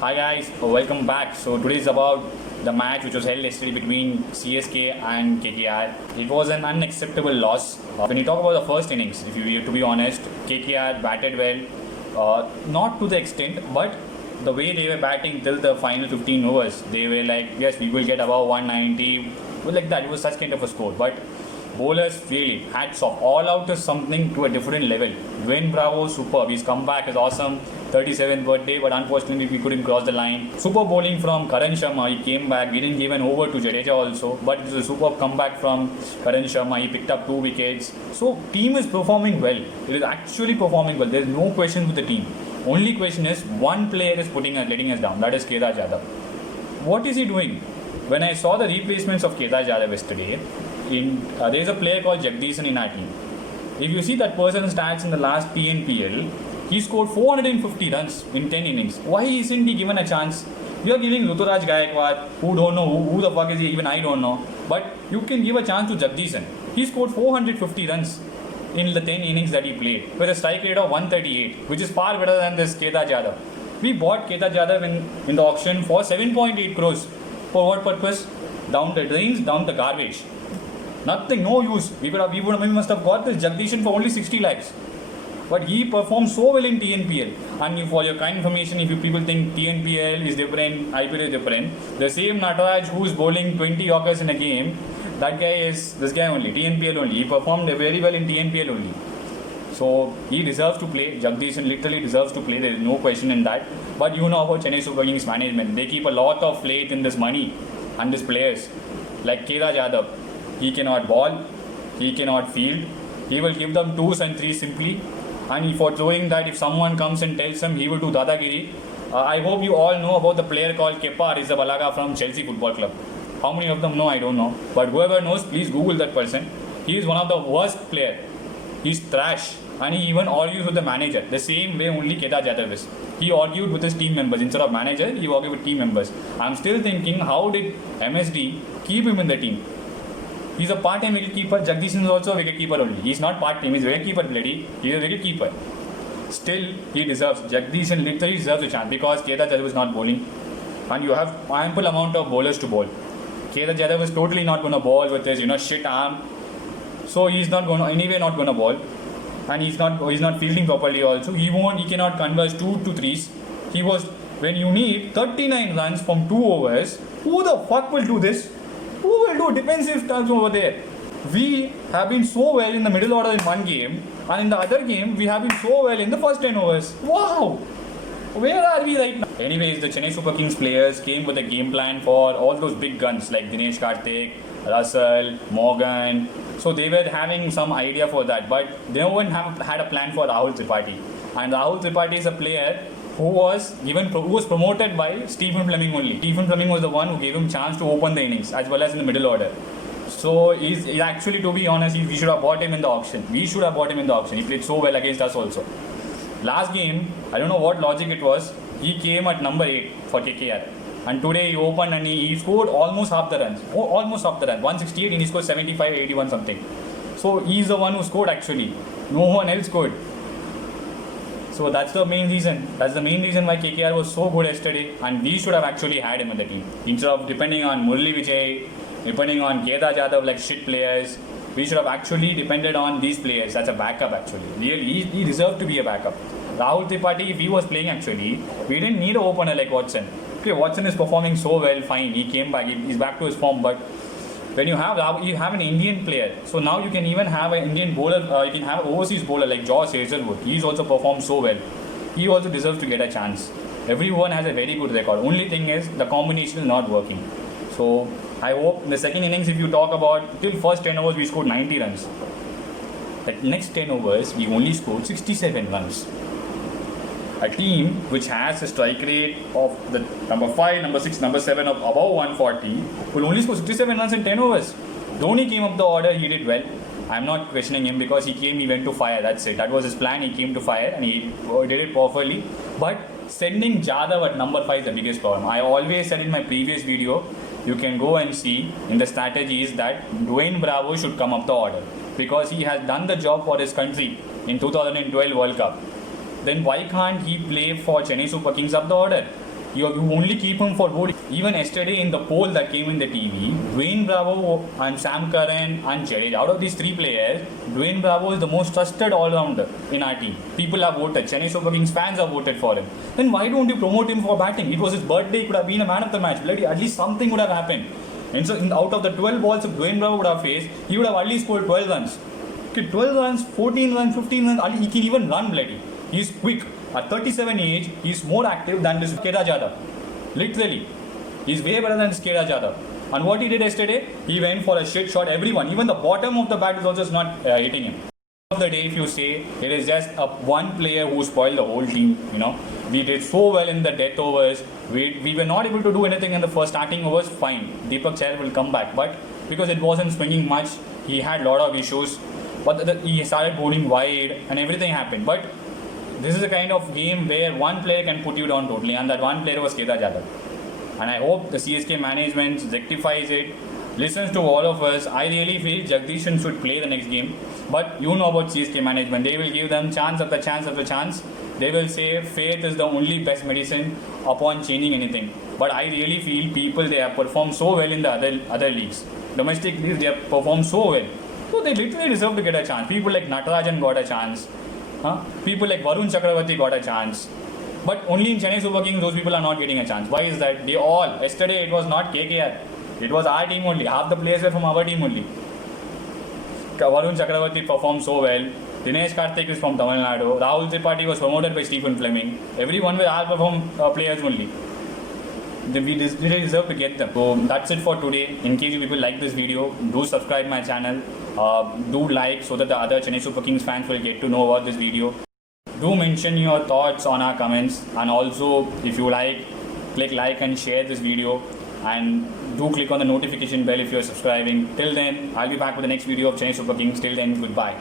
Hi guys, welcome back. So today is about the match which was held yesterday between CSK and KKR. It was an unacceptable loss. When you talk about the first innings, if you to be honest, KKR batted well, not to the extent, but the way they were batting till the final 15 overs, they were like, yes, we will get above 190, well, like that. It was such kind of a score, but bowlers really hats off. All out is something to a different level. Dwayne Bravo, superb. His comeback is awesome. 37th birthday, but unfortunately we couldn't cross the line. Super bowling from Karan Sharma. He came back. We didn't give an over to Jadeja also, but it was a superb comeback from Karan Sharma. He picked up 2 wickets. So team is performing well. It is actually performing well. There is no question with the team. Only question is one player is letting us down. That is Kedar Jadhav. What is he doing? When I saw the replacements of Kedar Jadhav yesterday, there is a player called Jagdishan in our team. If you see that person's stats in the last PNPL, he scored 450 runs in 10 innings. Why isn't he given a chance? We are giving Ruturaj Gaikwad, who don't know who the fuck is he, even I don't know. But you can give a chance to Jagdishan. He scored 450 runs in the 10 innings that he played with a strike rate of 138, which is far better than this Kedar Jadhav. We bought Kedar Jadhav in the auction for 7.8 crores. For what purpose? Down the drains, down the garbage. Nothing, no use. We must have got this Jagdishan for only 60 lakhs. But he performed so well in TNPL. And for your kind information, if you people think TNPL is different, IPL is different, the same Nataraj who is bowling 20 Yorkers in a game, that guy is this guy only, TNPL only. He performed very well in TNPL only. So he deserves to play. Jagdishan literally deserves to play. There is no question in that. But you know about Chennai Super Kings management. They keep a lot of faith in this money and these players. Like Kedar Jadhav. He cannot ball. He cannot field. He will give them 2s and 3s simply. And for doing that, if someone comes and tells him, he will do Dadagiri. I hope you all know about the player called Kepa Arrizabalaga from Chelsea Football Club. How many of them know? I don't know. But whoever knows, please Google that person. He is one of the worst players. He's trash. And he even argues with the manager. The same way only Kedar Jadhav is. He argued with his team members. Instead of manager, he argued with team members. I'm still thinking, how did MSD keep him in the team? He's a part-time wicketkeeper. Jagdishan is also a wicketkeeper only. He's not part-time. He's a wicketkeeper bloody. He's a wicketkeeper. Still, he deserves. Jagdishan literally deserves a chance because Kedar Jadhav is not bowling. And you have ample amount of bowlers to bowl. Kedar Jadhav is totally not going to bowl with his, shit arm. So he's not going to, anyway not going to bowl. And he's not fielding properly also. He cannot converge 2 to 3s. When you need 39 runs from 2 overs, who the fuck will do this? Who will do defensive stuff over there? We have been so well in the middle order in one game, and in the other game, we have been so well in the first 10 overs. Wow! Where are we right now? Anyways, the Chennai Super Kings players came with a game plan for all those big guns like Dinesh Karthik, Russell, Morgan. So they were having some idea for that, but no one had a plan for Rahul Tripathi. And Rahul Tripathi is a player who was promoted by Stephen Fleming only. Stephen Fleming was the one who gave him chance to open the innings as well as in the middle order. So he's actually, to be honest, we should have bought him in the auction. We should have bought him in the auction. He played so well against us also. Last game, I don't know what logic it was, he came at number 8 for KKR. And today he opened and he scored almost half the runs. Almost half the runs. 168 and he scored 75, 81 something. So he's the one who scored actually. No one else scored. So that's the main reason. That's the main reason why KKR was so good yesterday, and we should have actually had him in the team. Instead of depending on Murali Vijay, depending on Kedar Jadhav like shit players, we should have actually depended on these players as a backup actually. He deserved to be a backup. Rahul Tripathi, if he was playing actually, we didn't need an opener like Watson. Okay, Watson is performing so well, fine. He came back, he's back to his form, but when you have an Indian player, so now you can even have an Indian bowler, you can have an overseas bowler like Josh Hazelwood. He's also performed so well. He also deserves to get a chance. Everyone has a very good record. Only thing is the combination is not working. So I hope in the second innings, if you talk about till first 10 overs, we scored 90 runs. The next 10 overs, we only scored 67 runs. A team which has a strike rate of the number 5, number 6, number 7 of above 140 will only score 67 runs in 10 overs. Dhoni came up the order, he did well. I'm not questioning him because he went to fire, that's it. That was his plan, he came to fire and he did it perfectly. But sending Jadhav at number 5 is the biggest problem. I always said in my previous video, you can go and see in the strategies that Dwayne Bravo should come up the order because he has done the job for his country in 2012 World Cup. Then why can't he play for Chennai Super Kings up the order? You only keep him for voting. Even yesterday in the poll that came in the TV, Dwayne Bravo and Sam Curran and Jadeja, out of these three players, Dwayne Bravo is the most trusted all-rounder in our team. People have voted. Chennai Super Kings fans have voted for him. Then why don't you promote him for batting? It was his birthday. He could have been a man of the match. Bloody, at least something would have happened. And so out of the 12 balls if Dwayne Bravo would have faced, he would have at least scored 12 runs. Okay, 12 runs, 14 runs, 15 runs, he can even run bloody. He's quick. At 37 age, he's more active than this Kedar Jadhav. Literally. He's way better than Kedar Jadhav. And what he did yesterday, he went for a shit shot. Everyone, even the bottom of the bat is also not hitting him. Of the day, if you say, it is just one player who spoiled the whole team, you know. We did so well in the death overs. We were not able to do anything in the first starting overs, fine. Deepak Chahar will come back. But because it wasn't swinging much, he had a lot of issues. But he started bowling wide and everything happened. But this is a kind of game where one player can put you down totally, and that one player was Kedar Jadhav. And I hope the CSK management rectifies it, listens to all of us. I really feel Jagdishan should play the next game. But you know about CSK management. They will give them chance after chance after chance. They will say faith is the only best medicine upon changing anything. But I really feel people, they have performed so well in the other leagues. Domestic leagues, they have performed so well. So they literally deserve to get a chance. People like Natarajan got a chance. People like Varun Chakravarti got a chance. But only in Chennai Super Kings, those people are not getting a chance. Why is that? They all, yesterday it was not KKR. It was our team only. Half the players were from our team only. Varun Chakravarti performed so well. Dinesh Karthik is from Tamil Nadu. Rahul Tripathi was promoted by Stephen Fleming. Everyone will all perform players only. We really deserve to get them. So that's it for today. In case you people like this video, do subscribe my channel. Do like so that the other Chennai Super Kings fans will get to know about this video. Do mention your thoughts on our comments, and also if you like, click like and share this video, and do click on the notification bell if you're subscribing. Till then, I'll be back with the next video of Chennai Super Kings. Till then, goodbye.